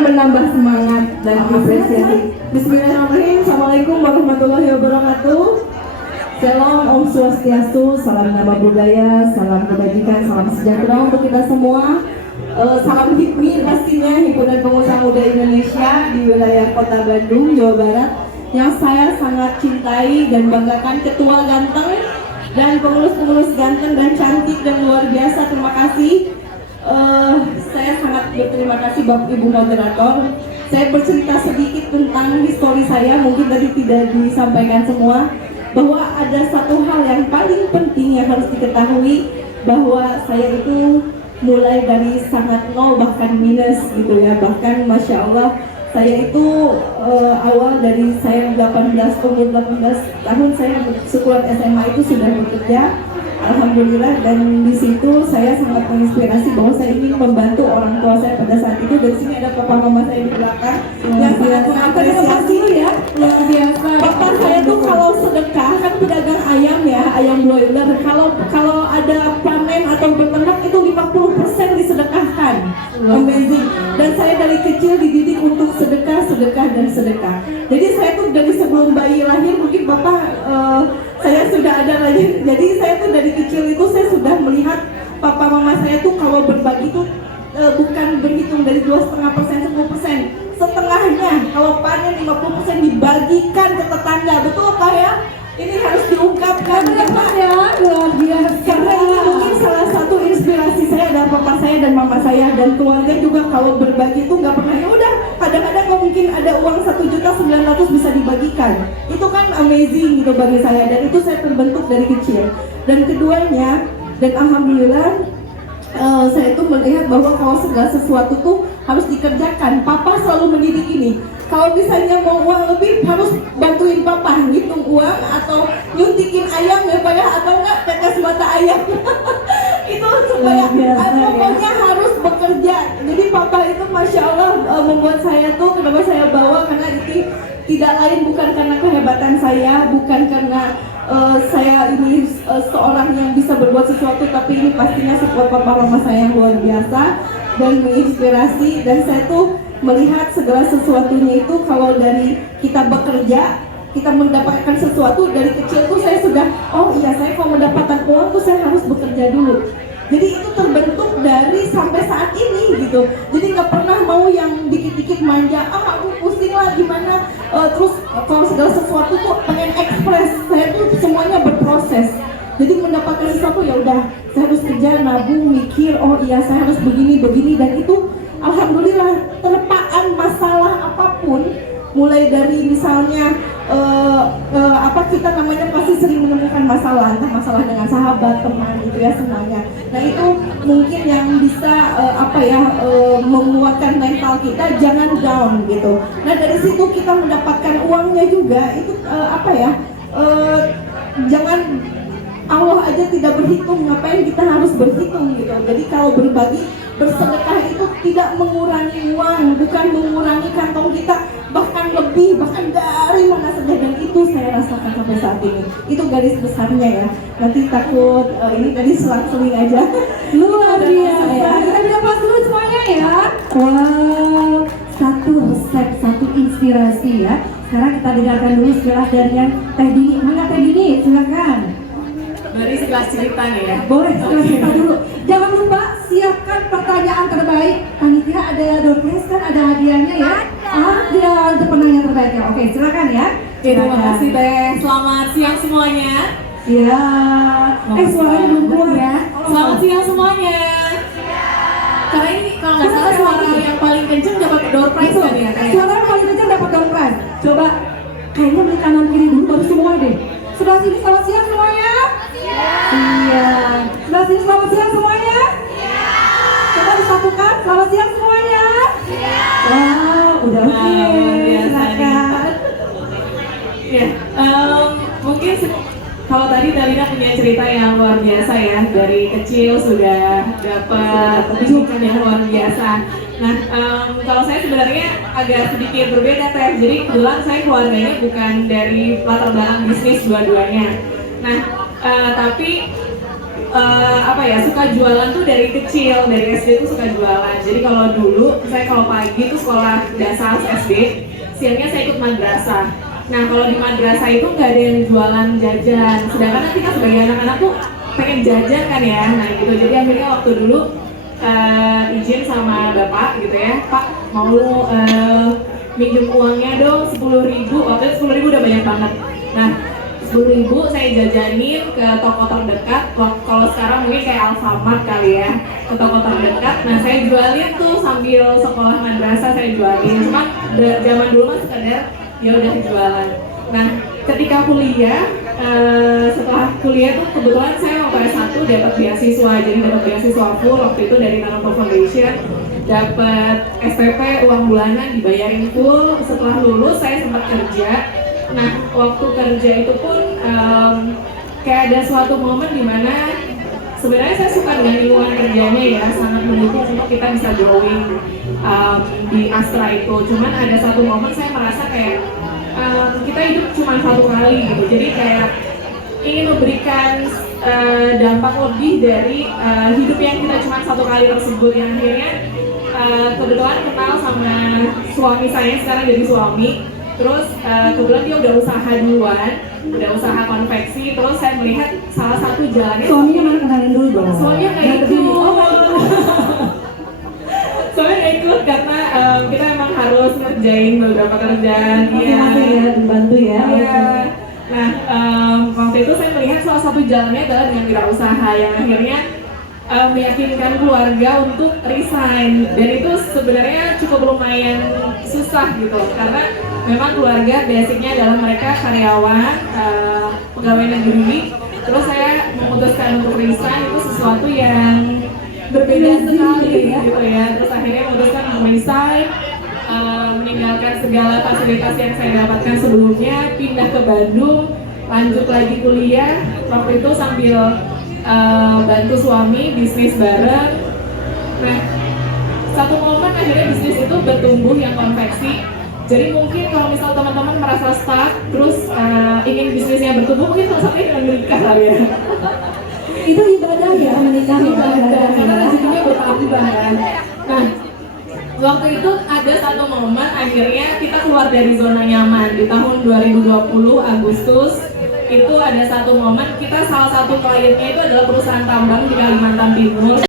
menambah semangat dan apresiasi. Bismillahirrahmanirrahim. Assalamualaikum warahmatullahi wabarakatuh. Salam Om Swastiastu, salam nama budaya, salam kebajikan, salam sejahtera untuk kita semua. Salam HIPMI pastinya, Himpunan Pengusaha Muda Indonesia di wilayah Kota Bandung, Jawa Barat, yang saya sangat cintai dan banggakan, ketua ganteng dan pengurus-pengurus ganteng dan cantik dan luar biasa. Terima kasih. Saya sangat berterima kasih Bapak Ibu moderator. Saya bercerita sedikit tentang histori saya, mungkin tadi tidak disampaikan semua, bahwa ada satu hal yang paling penting yang harus diketahui, bahwa saya itu mulai dari sangat nol bahkan minus gitu ya. Bahkan Masya Allah saya itu awal dari saya 18 tahun saya sekolah SMA itu sudah bekerja. Alhamdulillah, dan di situ saya sangat menginspirasi bahwa saya ingin membantu orang tua saya pada saat itu. Dari sini ada papa mama saya di belakang yang sangat mengapresiasi ya, luar biasa. Papa saya tuh kalau sedekah kan pedagang ayam ya, ayam broiler. Kalau ada panen atau beternak itu 50% disedekahkan. Amazing. Dan saya dari kecil dididik untuk sedekah. Jadi saya tuh dari sebelum bayi lahir, mungkin bapak saya sudah ada lagi. Jadi saya tuh dari kecil itu saya sudah melihat papa mama saya tuh kalau berbagi tuh bukan berhitung dari 2,5%, 10%, setengahnya. Kalau panen 50% dibagikan ke tetangga, betul Kak ya? Ini harus diungkapkan karena ya luar biasa. Karena ini mungkin salah satu inspirasi saya adalah papa saya dan mama saya, dan keluarga juga kalau berbagi itu nggak pernah ya udah. Kadang-kadang kalau mungkin ada uang 1.900.000 bisa dibagikan, itu kan amazing gitu bagi saya, dan itu saya terbentuk dari kecil. Dan keduanya, dan alhamdulillah saya tuh melihat bahwa kalau segala sesuatu tuh harus dikerjakan. Papa selalu mendidik ini, kalau misalnya mau uang lebih harus bantuin papa ngitung uang atau nyuntikin ayam ya Pak ya, atau enggak tetes mata ayam itu supaya pokoknya harus bekerja. Jadi papa itu Masya Allah membuat saya tuh, kenapa saya bawa, karena itu tidak lain bukan karena kehebatan saya, bukan karena saya ini seorang yang bisa berbuat sesuatu, tapi ini pastinya support papa mama saya yang luar biasa dan menginspirasi. Dan saya tuh melihat segala sesuatunya itu kalau dari kita bekerja, kita mendapatkan sesuatu. Dari kecil tuh saya sudah, oh iya saya kalau mendapatkan uang tuh saya harus bekerja dulu. Jadi itu terbentuk dari sampai saat ini gitu. Jadi nggak pernah mau yang dikit-dikit manja, aku pusing lah gimana. Terus kalau segala sesuatu tuh pengen ekspres, saya tuh semuanya berproses. Jadi mendapatkan sesuatu ya udah, saya harus kerja, nabung, mikir, oh iya saya harus begini, dan itu alhamdulillah terpaan masalah apapun, mulai dari misalnya kita namanya pasti sering menemukan masalah, entah masalah dengan sahabat, teman gitu ya, semuanya. Nah itu mungkin yang bisa menguatkan mental kita, jangan down gitu. Nah dari situ kita mendapatkan uangnya juga, itu jangan Allah aja tidak berhitung, ngapain kita harus berhitung gitu. Jadi kalau berbagi, bersedekah itu tidak mengurangi uang, bukan mengurangi kantong kita, bahkan lebih, bahkan dari mana saja. Dan itu saya rasakan sampai saat ini. Itu garis besarnya ya. Nanti takut ini tadi selang-seling aja. Luar biasa. Kita bisa pas dulu semuanya ya. Wow, satu resep, satu inspirasi ya. Sekarang kita dengarkan dulu setelah dari yang Teh Dini. Mana Teh Dini? Silakan. Mari sekelas cerita nih ya. Boleh sekelas cerita dulu. Jangan lupa siapkan pertanyaan terbaik. Panitia ada door prize kan, ada hadiahnya ya. Ada untuk penanya terbaiknya. Oke, silakan ya. Oke, terima kasih Teh. Selamat siang semuanya. Iya. Suaranya belum keluar ya. Selamat siang semuanya. Karena ini kalau nggak salah suara yang paling kenceng dapat door prize kan ya? Suara yang paling kenceng dapat door prize. Coba kayaknya beli kanan kiri dulu baru semua deh. Sebelah sini selamat siang semuanya. Iya. Sebelah sini selamat siang semuanya. Coba disatukan selamat siang semuanya. Wow, udah oke. Silakan. Ya, mungkin kalau tadi Dalina punya cerita yang luar biasa ya, dari kecil sudah dapat pendidikan yang luar biasa. Nah, kalau saya sebenarnya agak sedikit berbeda Teh. Jadi kebetulan saya keluarganya bukan dari latar belakang bisnis dua-duanya. Nah, tapi apa ya, suka jualan tuh dari kecil, dari SD tuh suka jualan. Jadi kalau dulu saya kalau pagi tuh sekolah dasar SD, siangnya saya ikut madrasah. Nah kalau di madrasah itu nggak ada yang jualan jajan, sedangkan kita sebagai anak-anak tuh pengen jajan kan ya. Nah gitu, jadi akhirnya waktu dulu izin sama bapak gitu ya, Pak mau minjem uangnya dong 10.000. Waktu itu 10.000 udah banyak banget. Nah 10.000 saya jajanin ke toko terdekat. Kalau sekarang mungkin kayak Alfamart kali ya, ke toko terdekat. Nah saya jualin tuh sambil sekolah madrasah, saya jualin. Cuma zaman dulu mah sekadar ya udah jualan. Nah ketika kuliah, setelah kuliah tuh kebetulan saya waktu S1 dapat beasiswa, jadi dapat beasiswa full waktu itu dari Nanopo Foundation, dapat SPP uang bulanan dibayarin full. Setelah lulus saya sempat kerja. Nah waktu kerja itu pun kayak ada suatu momen dimana sebenarnya saya suka dengan lingkungan kerjanya ya, sangat mendukung untuk kita bisa growing di Astra itu. Cuman ada satu momen saya merasa kayak kita hidup cuma satu kali gitu, jadi kayak ingin memberikan dampak lebih dari hidup yang kita cuma satu kali tersebut. Yang akhirnya kebetulan kenal sama suami saya, sekarang jadi suami. Terus kebetulan dia udah usaha duluan, udah usaha konveksi. Terus saya melihat salah satu jalannya. Suaminya mana, kenalin dulu dong. Suaminya nggak ikut. Soalnya nggak ikut karena kita emang harus ngerjain beberapa kerjaan. Masing-masing ya, dibantu ya. Iya. Nah waktu itu saya melihat salah satu jalannya adalah dengan wirausaha yang akhirnya meyakinkan keluarga untuk resign, dan itu sebenarnya cukup lumayan susah gitu karena memang keluarga basicnya adalah mereka karyawan, pegawai negeri. Terus saya memutuskan untuk resign, itu sesuatu yang berbeda sekali gitu ya. Terus akhirnya memutuskan untuk resign, meninggalkan segala fasilitas yang saya dapatkan sebelumnya, pindah ke Bandung, lanjut lagi kuliah. Waktu itu sambil bantu suami bisnis bareng. Nah satu momen akhirnya bisnis itu bertumbuh yang konveksi. Jadi mungkin kalau misal teman-teman merasa stuck terus ingin bisnisnya bertumbuh, mungkin salah satunya dengan menikah kali ya. Itu ibadah ya, menikah ibadah. Karena rezekinya bertambah kan. Nah waktu itu ada satu momen akhirnya kita keluar dari zona nyaman di tahun 2020 Agustus. Itu ada satu momen kita, salah satu kliennya itu adalah perusahaan tambang di Kalimantan Timur.